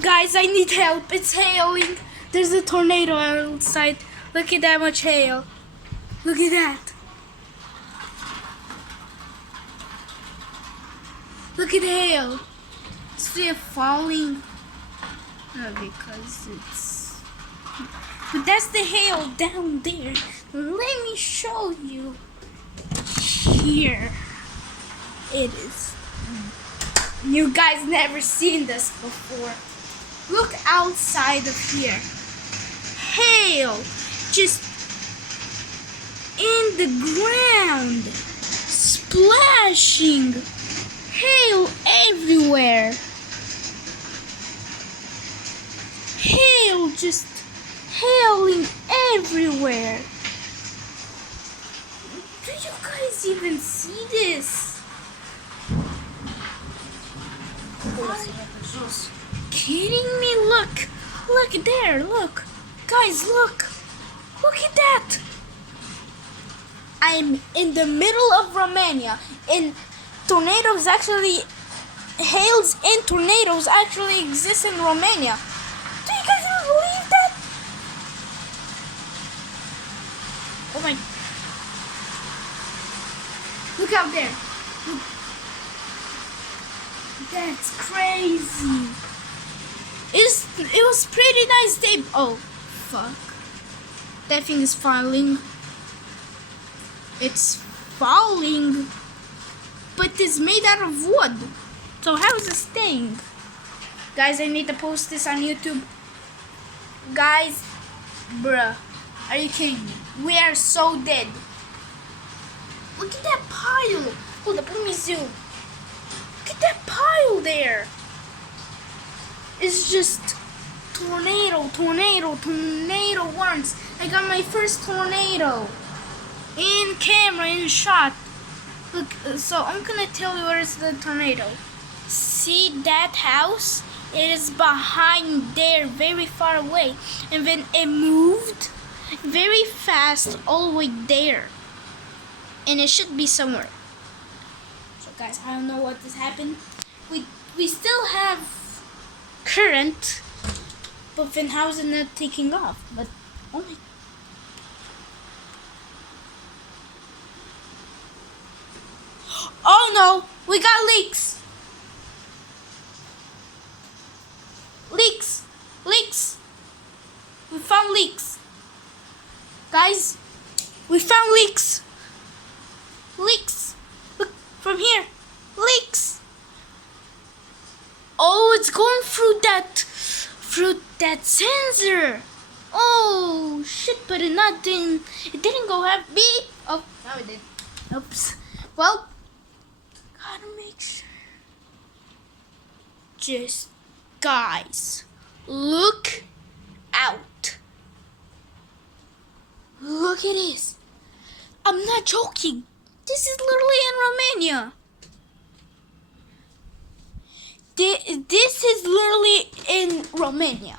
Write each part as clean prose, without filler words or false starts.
Guys, I need help. It's hailing. There's a tornado outside. Look at that much hail. Look at that. Look at the hail. See it falling. No, because it's... But that's the hail down there. Let me show you. Here it is. You guys never seen this before. Look outside of here. Hail just in the ground. Splashing. Hail everywhere. Hail just hailing everywhere. Do you guys even see this? Kidding me? Look. Look there. Look. Guys, look. Look at that. I'm in the middle of Romania. And tornadoes actually, hails and tornadoes actually exist in Romania. Do you guys even believe that? Oh my. Look out there. Look. That's crazy. It was pretty nice day. Oh, fuck. That thing is falling. It's falling. But it's made out of wood. So how is it staying? Guys, I need to post this on YouTube. Guys, bruh. Are you kidding me? We are so dead. Look at that pile. Hold up, let me zoom. Look at that pile there. It's just tornado, tornado, tornado once. I got my first tornado. In camera, in shot. Look, so I'm gonna tell you where's the tornado. See that house? It is behind there, very far away. And then it moved very fast all the way there. And it should be somewhere. So guys, I don't know what has happened. We still have current, but then how is it not taking off? But oh my. Oh no, we got leaks. Leaks, leaks. We found leaks. Guys, we found leaks. Leaks. Look from here. Leaks. Oh, it's going through that sensor. Oh shit! But it didn't go have beep. Oh, now it did. Oops. Well, gotta make sure. Just guys, look out. Look at this. I'm not joking. This is literally in Romania. This is literally in Romania.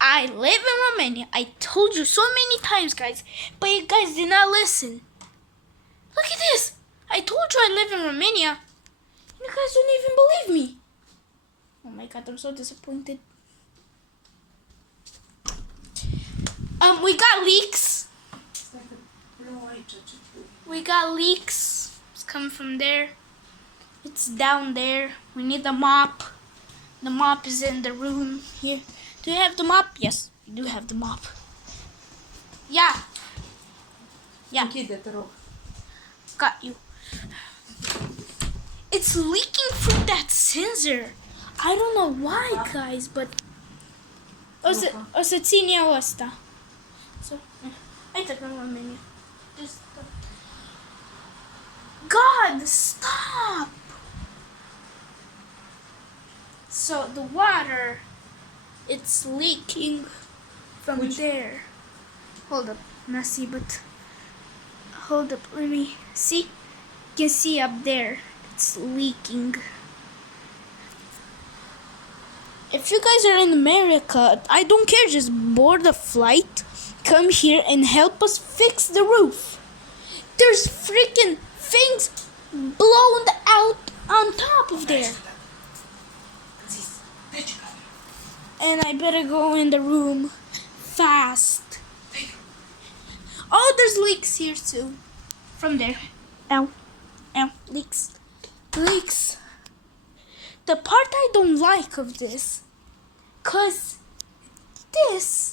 I live in Romania. I told you so many times, guys, but you guys did not listen. Look at this. I told you I live in Romania. You guys don't even believe me. Oh my god, I'm so disappointed. We got leaks. We got leaks. It's coming from there. It's down there. We need the mop. The mop is in the room here. Do you have the mop? Yes, we do have the mop. Yeah. Yeah. Got you. It's leaking through that sensor. I don't know why, guys, but o să țin eu ăsta. So, hai să un menu. Just God, stop! So the water, it's leaking from there. Hold up, not see, but hold up. Let me see. You can see up there. It's leaking. If you guys are in America, I don't care. Just board a flight, come here and help us fix the roof. There's freaking things blown out on top of there. And I better go in the room fast. Oh, there's leaks here too. From there. Ow. Ow. Leaks. Leaks. The part I don't like of this, 'cause this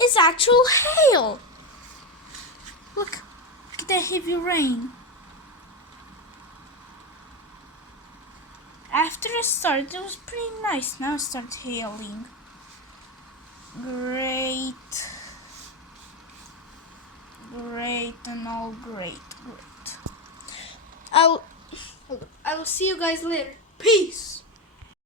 is actual hail. Look at that heavy rain. After it started, it was pretty nice. Now it starts hailing. Great. Great and all great. I will see you guys later. Peace.